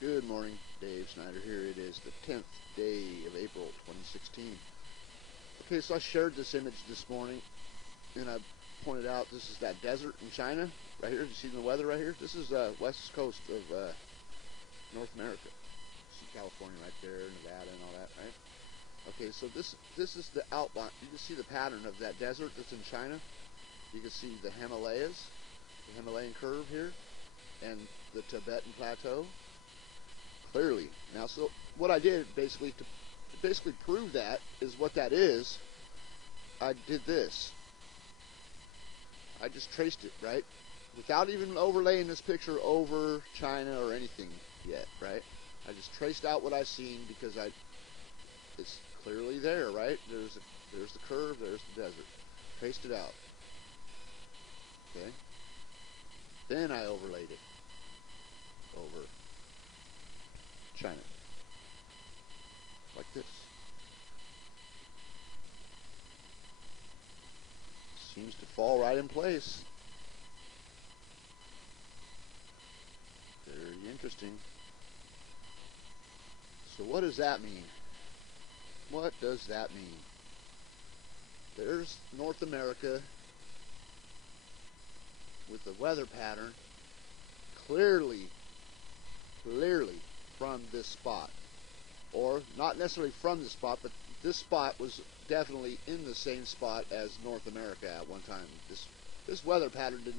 Good morning, Dave Snyder here. It is the 10th day of April 2016. Okay, so I shared this image this morning and I pointed out this is that desert in China right here. You see the weather right here? This is west coast of North America. You see California right there, Nevada and all that, right? Okay, so this is the outline. You can see the pattern of that desert that's in China. You can see the Himalayas, the Himalayan curve here, and the Tibetan plateau. Clearly. Now, so what I did basically to prove that is what that is. I did this. I just traced it, right? Without even overlaying this picture over China or anything yet, right? I just traced out what I've seen because it's clearly there, right? There's the curve, there's the desert. Traced it out. Okay? Then I overlaid it over China, like this. Seems to fall right in place. Very interesting. So what does that mean? What does that mean? There's North America with the weather pattern clearly from this spot, or not necessarily from this spot, but this spot was definitely in the same spot as North America at one time. This weather pattern did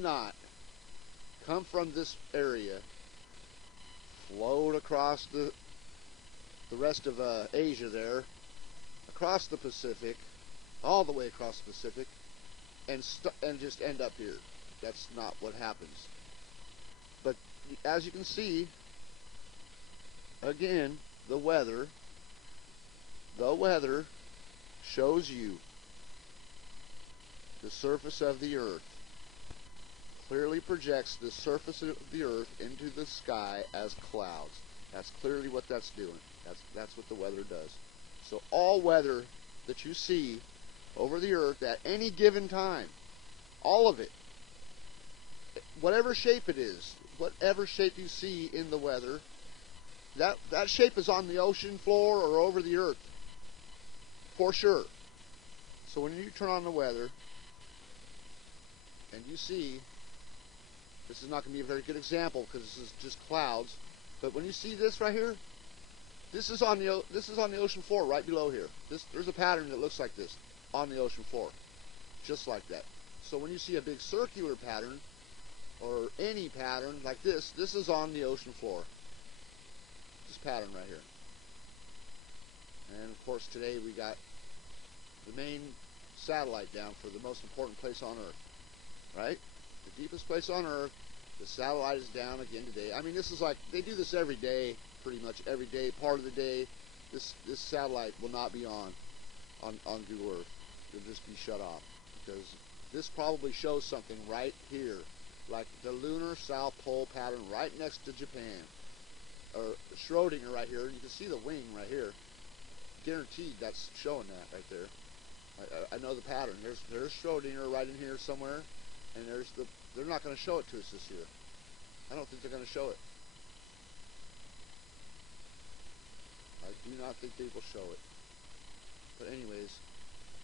not come from this area, flowed across the rest of Asia there, across the Pacific, all the way across the Pacific, and just end up here. That's not what happens. But as you can see, again, the weather shows you the surface of the earth, clearly projects the surface of the earth into the sky as clouds. That's clearly what that's doing. That's what the weather does. So all weather that you see over the earth at any given time, all of it, whatever shape it is, whatever shape you see in the weather, that shape is on the ocean floor or over the earth, for sure. So when you turn on the weather and you see, this is not going to be a very good example because this is just clouds, but when you see this right here, this is on the ocean floor right below here. There's a pattern that looks like this on the ocean floor, just like that. So when you see a big circular pattern or any pattern like this is on the ocean floor. This pattern right here. And of course today we got the main satellite down for the most important place on Earth, right? The deepest place on Earth. The satellite is down again today. I mean, this is like, they do this every day, pretty much every day, part of the day. This satellite will not be on Google Earth. It'll just be shut off because this probably shows something right here, like the lunar South Pole pattern right next to Japan, or Schrodinger right here. You can see the wing right here. Guaranteed that's showing that right there. I know the pattern. There's Schrodinger right in here somewhere, and they're not going to show it to us this year. I don't think they're going to show it. I do not think they will show it. But anyways,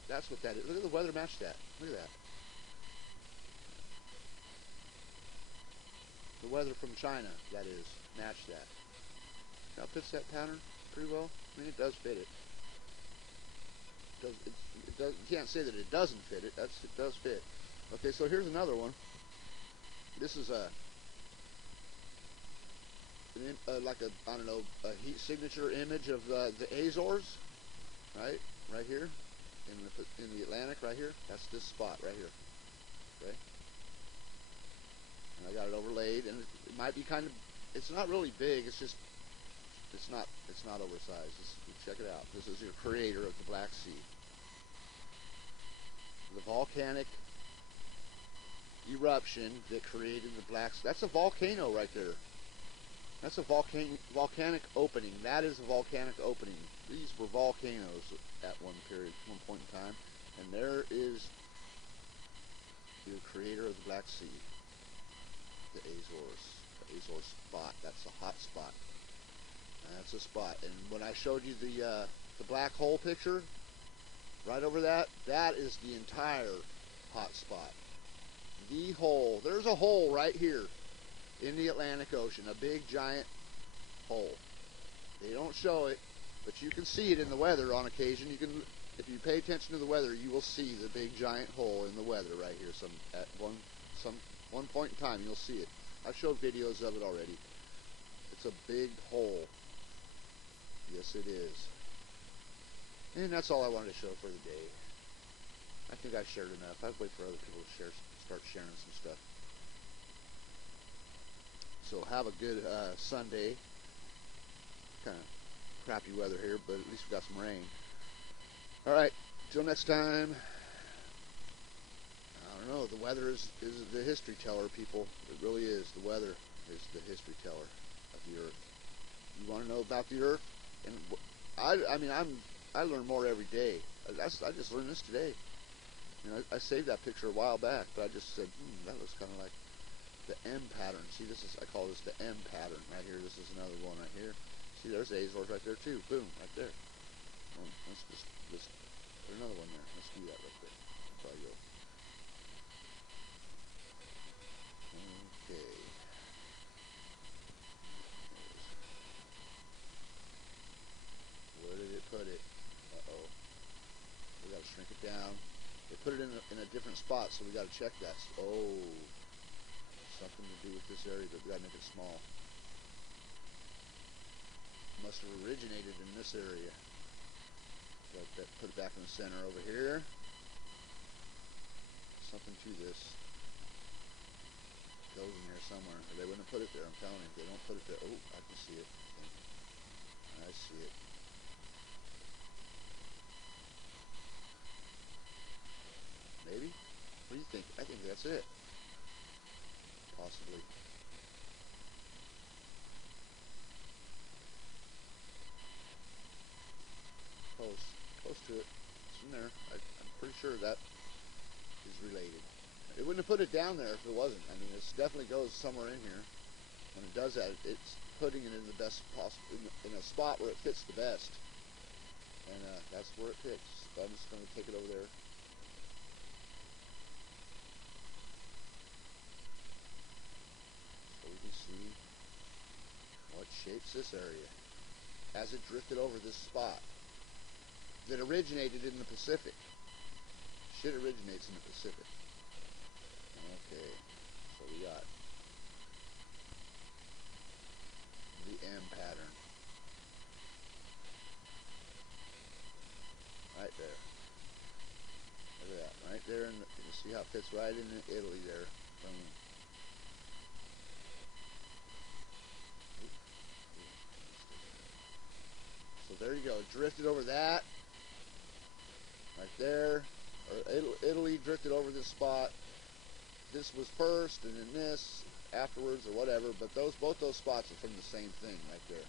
that's what that is. Look at the weather match that. Look at that. The weather from China, that is, match that. Now it fits that pattern pretty well. I mean, it does fit it. You can't say that it doesn't fit it. It does fit. Okay, so here's another one. This is like a, I don't know, a heat signature image of the Azores, right? Right here in the Atlantic, right here. That's this spot right here. Okay. And I got it overlaid, and it might be kind of, it's not really big. It's just, it's not oversized. Check it out. This is your creator of the Black Sea. The volcanic eruption that created the Black Sea. That's a volcano right there. That's a volcanic opening. That is a volcanic opening. These were volcanoes at one point in time. And there is the creator of the Black Sea, the Azores. Azor spot. That's a hot spot. That's a spot. And when I showed you the black hole picture, right over that, that is the entire hot spot. The hole. There's a hole right here in the Atlantic Ocean, a big giant hole. They don't show it, but you can see it in the weather on occasion. You can, if you pay attention to the weather, you will see the big giant hole in the weather right here. At one point in time, you'll see it. I've showed videos of it already. It's a big hole. Yes, it is. And that's all I wanted to show for the day. I think I shared enough. I'd wait for other people to start sharing some stuff. So have a good Sunday. Kind of crappy weather here, but at least we got some rain. Alright, till next time. I don't know, the weather is the history teller, people. It really is. The weather is the history teller of the Earth. You want to know about the Earth? And I learn more every day. I just learned this today. You know, I saved that picture a while back, but I just said, that looks kind of like the M pattern. See, I call this the M pattern right here. This is another one right here. See, there's Azores right there too. Boom, right there. Well, let's just put another one there. Let's do that real quick. That's how I go. Okay. Where did it put it? Uh-oh. We gotta shrink it down. They put it in a different spot, so we gotta check that. Oh. Something to do with this area, but we gotta make it small. Must have originated in this area. Like that, put it back in the center over here. Something to this. It goes in here somewhere. Or they wouldn't have put it there, I'm telling you. They don't put it there. Oh, I can see it. I see it. Maybe? What do you think? I think that's it. Possibly. Close to it. It's in there. I'm pretty sure that is related. It wouldn't have put it down there if it wasn't. I mean, it definitely goes somewhere in here. When it does that, it's putting it in the best possible, in a spot where it fits the best. And that's where it fits. So I'm just going to take it over there. So we can see what shapes this area as it drifted over this spot that originated in the Pacific. Shit originates in the Pacific. Okay, so we got the M pattern. Right there. Look at that, right there, and you see how it fits right in Italy there. So there you go, drifted over that. Right there, or Italy drifted over this spot. This was first, and then this afterwards, or whatever. But both those spots are from the same thing right there.